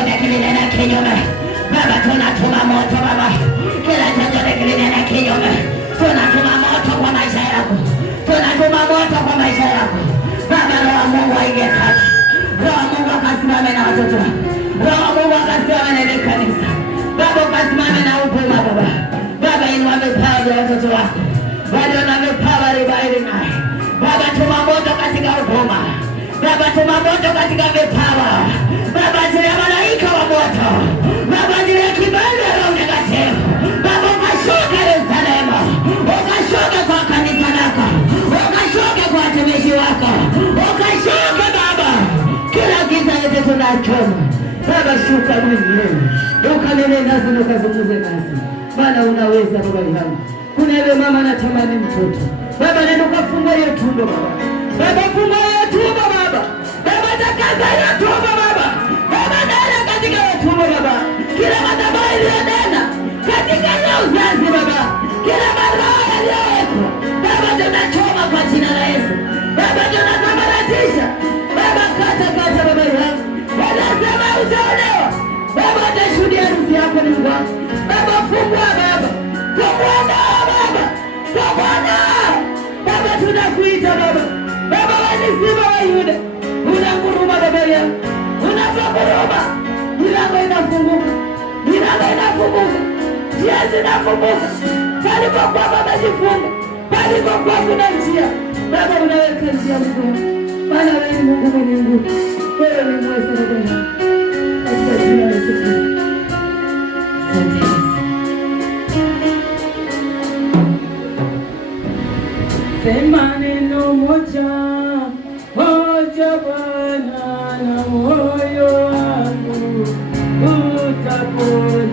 chochote kilinena kinyume Baba, tunatuma moto Baba, kila chochote kilinena kinyume, tunatuma moto kwa maisha yako, tunatuma moto kwa maisha yako Baba. Roho Mungu aingie kati, Roho Mungu akasimame na watoto, Roho Mungu akasimame na kanisa Baba, akasimame na huduma Baba. Baba, inua vipawa vya watoto wako, walio na vipawa ribaili naye Baba, tuma moto katika huduma Baba, tuma moto katika vipawa Baba, ajili ya malaika wa moto Baba, ajili ya kibali ya Roho Mtakatifu Baba, ukashuka Yerusalemu, ukashuka kwa kanisa lako, ukashuka kwa watumishi wako, ukashuka Baba, kila giza yote tunachoma Baba, shuka mwenyewe, ukanene nasi na ukazungumze nasi Bwana, unaweza Baba yangu. Kuna yule mama anatamani mtoto Baba, nenda ukafunga hiyo tumbo Baba, Baba funga hiyo tumbo Baba, Baba takaza hiyo tumbo Baba, Baba nenda katika hiyo tumbo Baba, kila madhabahu iliyonena katika hiyo uzazi Baba, kila maroho yaliyowekwa Baba, tunachoma kwa jina la Yesu Baba, tunasambaratisha Baba, kata Baba yangu, wanasema utaolewa Baba, utashuhudia harusi yako ni Mungu Baba, fungua Baba, fungua nao Baba, fungua nao Baba, tunakuita Baba, Baba wewe simba wa Yuda, unanguruma Baba yangu, unanguruma, milango inafunguka, milango inafunguka, njia zinafunguka, palipokuwa Baba jifunga, palipokuwa kuna njia Baba, unaweka njia Mungu, maana wewe ni Mungu mwenye nguvu, wewe ni mweza Baba yangu, katika jina la Yesu. Asante Yesu. Sema neno moja moja Bwana, na moyo wangu utapona.